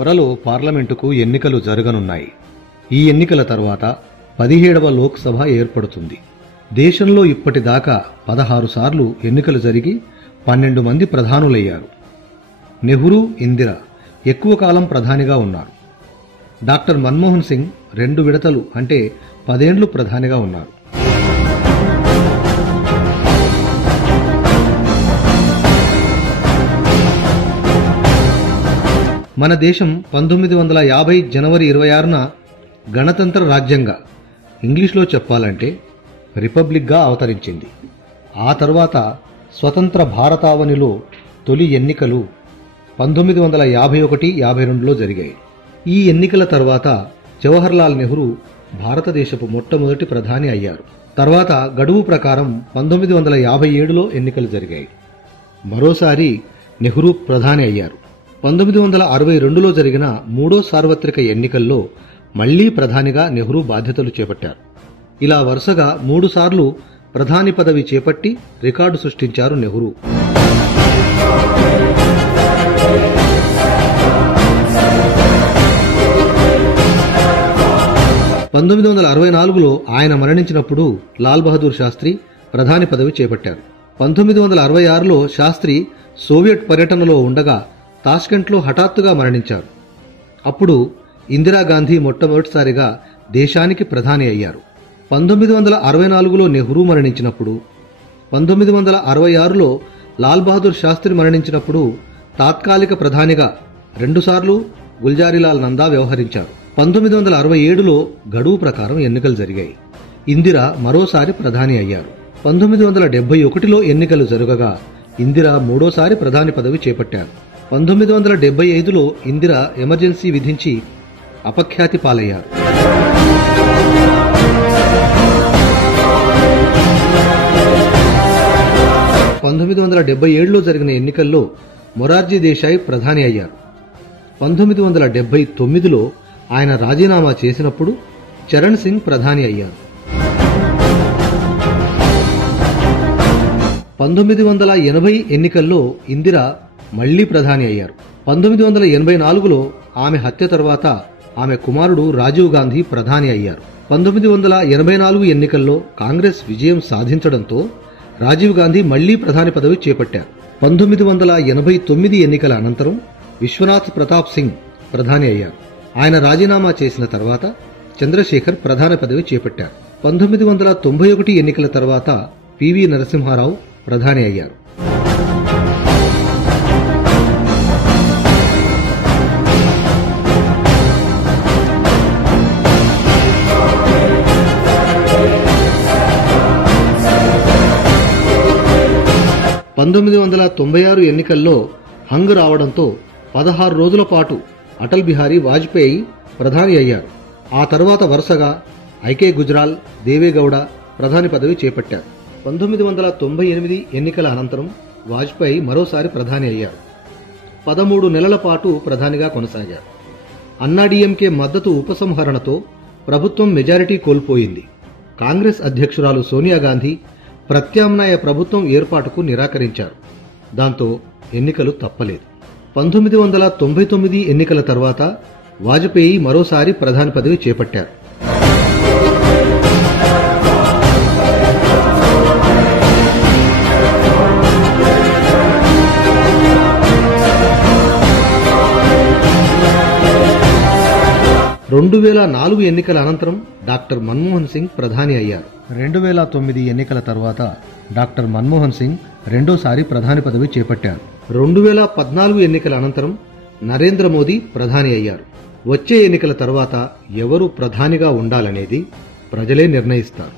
త్వరలో పార్లమెంటుకు ఎన్నికలు జరగనున్నాయి. ఈ ఎన్నికల తర్వాత 17వ లోక్సభ ఏర్పడుతుంది. దేశంలో ఇప్పటిదాకా 16 సార్లు ఎన్నికలు జరిగి 12 మంది ప్రధానులయ్యారు. నెహ్రూ, ఇందిర ఎక్కువ కాలం ప్రధానిగా ఉన్నారు. డాక్టర్ మన్మోహన్ సింగ్ 2 విడతలు అంటే 10 ఏళ్లు ప్రధానిగా ఉన్నారు. మన దేశం 1950 జనవరి 26న గణతంత్ర రాజ్యంగా, ఇంగ్లీష్లో చెప్పాలంటే రిపబ్లిక్గా అవతరించింది. ఆ తర్వాత స్వతంత్ర భారతావనిలో తొలి ఎన్నికలు 1951-52లో జరిగాయి. ఈ ఎన్నికల తర్వాత జవహర్లాల్ నెహ్రూ భారతదేశపు మొట్టమొదటి ప్రధాని అయ్యారు. తర్వాత గడువు ప్రకారం 1957లో ఎన్నికలు జరిగాయి. మరోసారి నెహ్రూ ప్రధాని అయ్యారు. 1962లో జరిగిన 3వ సార్వత్రిక ఎన్నికల్లో మళ్లీ ప్రధానిగా నెహ్రూ బాధ్యతలు చేపట్టారు. ఇలా వరుసగా 3 సార్లు ప్రధాని పదవి చేపట్టి రికార్డు సృష్టించారు నెహ్రూ. 1964లో ఆయన మరణించినప్పుడు లాల్ బహదూర్ శాస్త్రి ప్రధాని పదవి చేపట్టారు. 1966లో శాస్త్రి సోవియట్ పర్యటనలో ఉండగా తాష్కెంట్లో హఠాత్తుగా మరణించారు. అప్పుడు ఇందిరాగాంధీ మొట్టమొదటిసారిగా దేశానికి ప్రధాని అయ్యారు. 1964లో నెహ్రూ మరణించినప్పుడు, 1966లో లాల్ బహదూర్ శాస్త్రి మరణించినప్పుడు తాత్కాలిక ప్రధానిగా 2 సార్లు గుల్జారీలాల్ నందా వ్యవహరించారు. 1967లో గడువు ప్రకారం ఎన్నికలు జరిగాయి. ఇందిర మరోసారి ప్రధాని అయ్యారు. 1971లో ఎన్నికలు జరగగా ఇందిర 3వసారి ప్రధాని పదవి చేపట్టారు. 1975లో ఇందిర ఎమర్జెన్సీ విధించి అపఖ్యాతి పాలయ్యారు. 1977లో జరిగిన ఎన్నికల్లో మొరార్జీ దేశాయ్ ప్రధాని అయ్యారు. 1979లో ఆయన రాజీనామా చేసినప్పుడు చరణ్ సింగ్ ప్రధాని అయ్యారు. 1980 ఎన్నికల్లో ఇందిర మళ్లీ ప్రధాని అయ్యారు. 1984లో ఆమె హత్య తర్వాత ఆమె కుమారుడు రాజీవ్ గాంధీ ప్రధాని అయ్యారు. 1984 ఎన్నికల్లో కాంగ్రెస్ విజయం సాధించడంతో రాజీవ్ గాంధీ మళ్లీ ప్రధాని పదవి చేపట్టారు. 1989 ఎన్నికల అనంతరం విశ్వనాథ్ ప్రతాప్ సింగ్ ప్రధాని అయ్యారు. ఆయన రాజీనామా చేసిన తర్వాత చంద్రశేఖర్ ప్రధాని పదవి చేపట్టారు. 1991 ఎన్నికల తర్వాత పివి నరసింహారావు ప్రధాని అయ్యారు. ఎన్నికల్లో హంగ్ రావడంతో 16 రోజుల పాటు అటల్ బిహారీ వాజ్పేయి ప్రధాని అయ్యారు. ఆ తర్వాత వరుసగా ఐకే గుజ్రాల్, దేవేగౌడ ప్రధాని పదవి చేపట్టారు. 1998 ఎన్నికల అనంతరం వాజ్పేయి మరోసారి ప్రధాని అయ్యారు. 13 నెలల పాటు ప్రధానిగా కొనసాగారు. అన్నాడీఎంకే మద్దతు ఉపసంహరణతో ప్రభుత్వం మెజారిటీ కోల్పోయింది. కాంగ్రెస్ అధ్యక్షురాలు సోనియా గాంధీ ప్రత్యామ్నాయ ప్రభుత్వం ఏర్పాటుకు నిరాకరించారు. దాంతో ఎన్నికలు తప్పలేదు. 1999 ఎన్నికల తర్వాత వాజ్పేయి మరోసారి ప్రధాని పదవి చేపట్టారు. ఎన్నికల అనంతరం డాక్టర్ మన్మోహన్ సింగ్ ప్రధాని అయ్యారు. 2009 ఎన్నికల తర్వాత డాక్టర్ మన్మోహన్ సింగ్ రెండోసారి ప్రధాని పదవి చేపట్టారు. 2014 ఎన్నికల అనంతరం నరేంద్ర మోదీ ప్రధాని అయ్యారు. వచ్చే ఎన్నికల తర్వాత ఎవరు ప్రధానిగా ఉండాలనేది ప్రజలే నిర్ణయిస్తారు.